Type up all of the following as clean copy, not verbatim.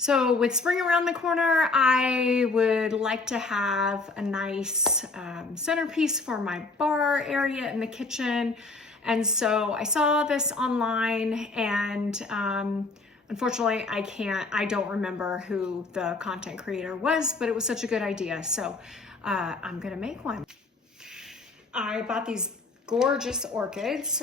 So with spring around the corner, I would like to have a nice centerpiece for my bar area in the kitchen. And so I saw this online and unfortunately I don't remember who the content creator was, but it was such a good idea. So I'm gonna make one. I bought these gorgeous orchids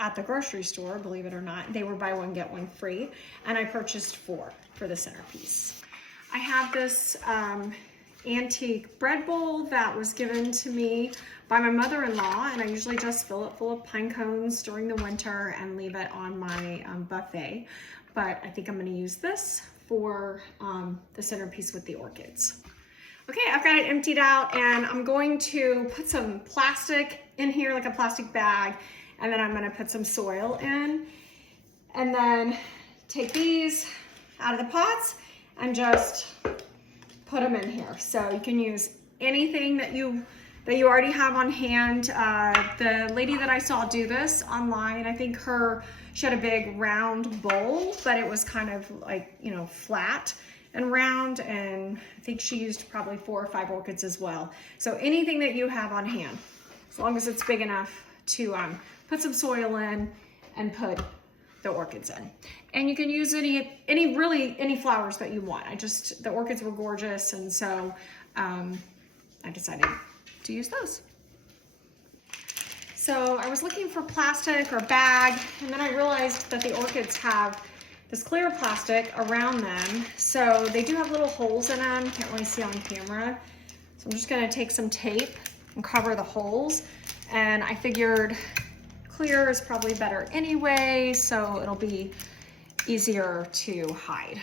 at the grocery store, believe it or not. They were buy one, get one free. And I purchased 4 for the centerpiece. I have this antique bread bowl that was given to me by my mother-in-law, and I usually just fill it full of pine cones during the winter and leave it on my buffet. But I think I'm gonna use this for the centerpiece with the orchids. Okay, I've got it emptied out and I'm going to put some plastic in here, like a plastic bag, and then I'm gonna put some soil in and then take these out of the pots and just put them in here. So you can use anything that you already have on hand. The lady that I saw do this online, I think she had a big round bowl, but it was kind of like, you know, flat and round, and I think she used probably 4 or 5 orchids as well. So anything that you have on hand, as long as it's big enough to put some soil in and put the orchids in. And you can use any flowers that you want. The orchids were gorgeous, and so I decided to use those. So I was looking for plastic or bag, and then I realized that the orchids have this clear plastic around them. So they do have little holes in them, can't really see on camera. So I'm just gonna take some tape and cover the holes. And I figured clear is probably better anyway, so it'll be easier to hide.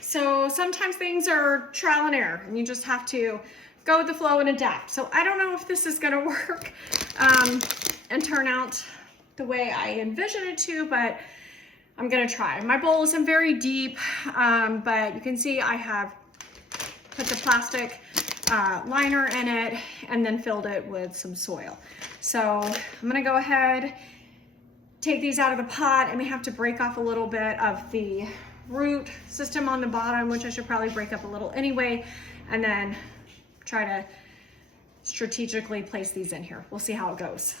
So sometimes things are trial and error, and you just have to go with the flow and adapt. So I don't know if this is gonna work and turn out the way I envision it to, but I'm gonna try. My bowl isn't very deep, but you can see I have put the plastic liner in it and then filled it with some soil. So I'm gonna go ahead, take these out of the pot. I may have to break off a little bit of the root system on the bottom, which I should probably break up a little anyway, and then try to strategically place these in here. We'll see how it goes.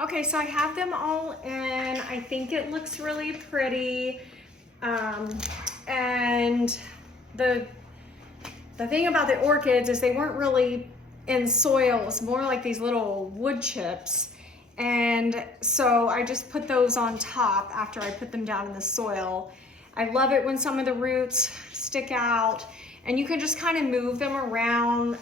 Okay, so I have them all in. I think it looks really pretty. And the thing about the orchids is they weren't really in soil. It was more like these little wood chips. And so I just put those on top after I put them down in the soil. I love it when some of the roots stick out, and you can just kind of move them around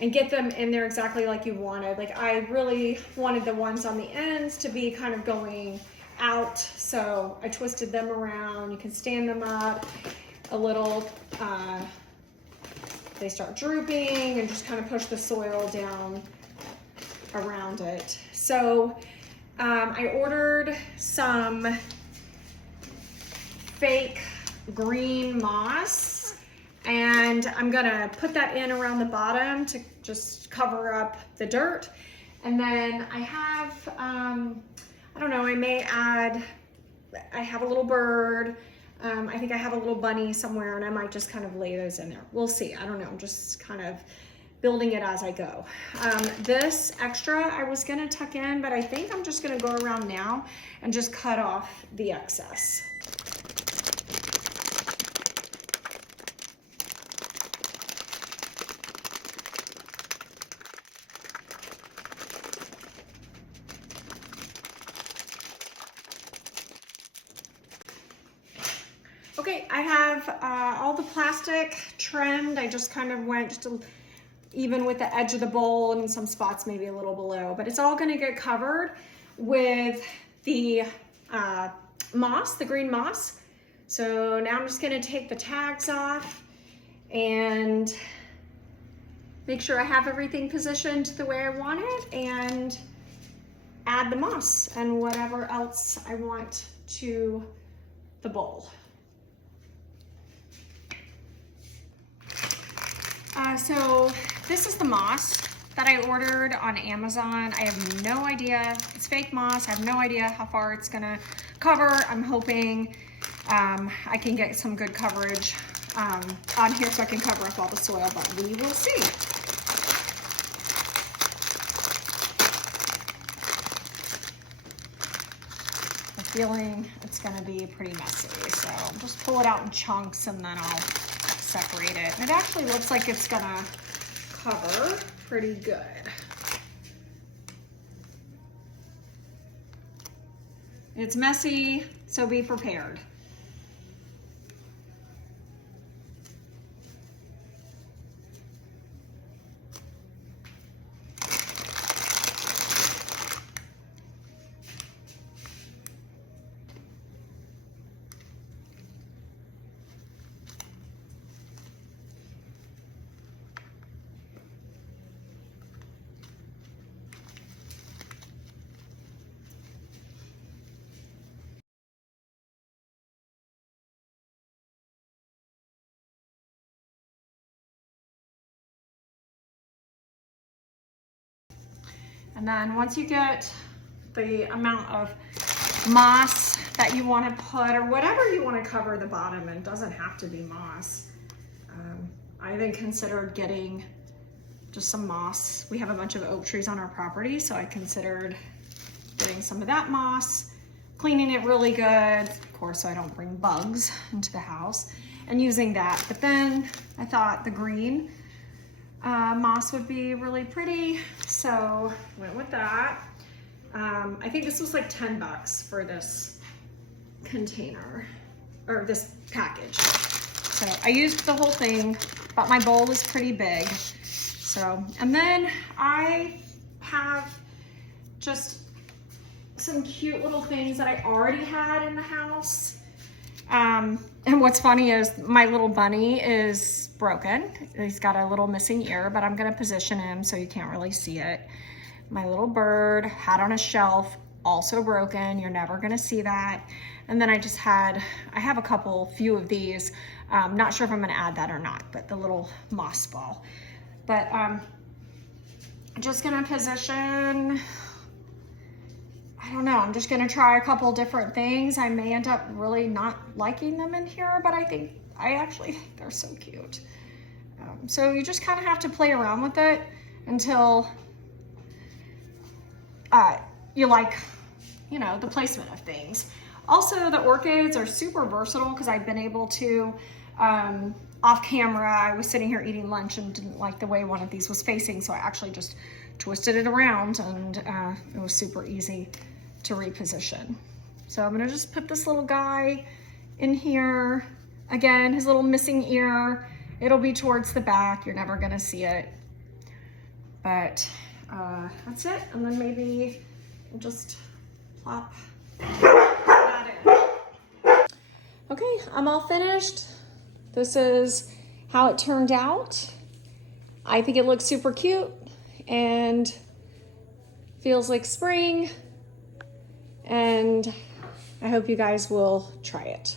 and get them in there exactly like you wanted. Like I really wanted the ones on the ends to be kind of going out, so I twisted them around. You can stand them up a little. They start drooping, and just kind of push the soil down around it. So I ordered some fake green moss, and I'm gonna put that in around the bottom to just cover up the dirt. And then I have, I don't know, I have a little bird. I think I have a little bunny somewhere, and I might just kind of lay those in there. We'll see. I don't know. I'm just kind of building it as I go. This extra I was going to tuck in, but I think I'm just going to go around now and just cut off the excess. Okay, I have all the plastic trimmed. I just kind of went just even with the edge of the bowl, and in some spots maybe a little below, but it's all gonna get covered with the moss, the green moss. So now I'm just gonna take the tags off and make sure I have everything positioned the way I want it, and add the moss and whatever else I want to the bowl. So this is the moss that I ordered on Amazon. I have no idea, it's fake moss. I have no idea how far it's gonna cover. I'm hoping I can get some good coverage on here so I can cover up all the soil, but we will see. I'm feeling it's gonna be pretty messy, so just pull it out in chunks and then I'll separate it. It actually looks like it's gonna cover pretty good. It's messy, so be prepared. And then once you get the amount of moss that you want to put, or whatever you want to cover the bottom, and it doesn't have to be moss. I then considered getting just some moss. We have a bunch of oak trees on our property, so I considered getting some of that moss, cleaning it really good, of course, so I don't bring bugs into the house, and using that. But then I thought the green moss would be really pretty, so went with that. I think this was like 10 bucks for this container, or this package. So I used the whole thing, but my bowl is pretty big. So, and then I have just some cute little things that I already had in the house. And what's funny is my little bunny is broken. He's got a little missing ear, but I'm gonna position him so you can't really see it. My little bird had on a shelf, also broken. You're never gonna see that. And then I have a few of these. Not sure if I'm gonna add that or not, but the little moss ball. But I'm just gonna position, I don't know, I'm just gonna try a couple different things. I may end up really not liking them in here, but I actually think they're so cute. So you just kind of have to play around with it until you like, you know, the placement of things. Also, the orchids are super versatile because I've been able to, off camera, I was sitting here eating lunch and didn't like the way one of these was facing, so I actually just twisted it around, and it was super easy to reposition. So I'm gonna just put this little guy in here. Again, his little missing ear, it'll be towards the back. You're never gonna see it. But that's it. And then maybe just plop that in. Okay, I'm all finished. This is how it turned out. I think it looks super cute and feels like spring. And I hope you guys will try it.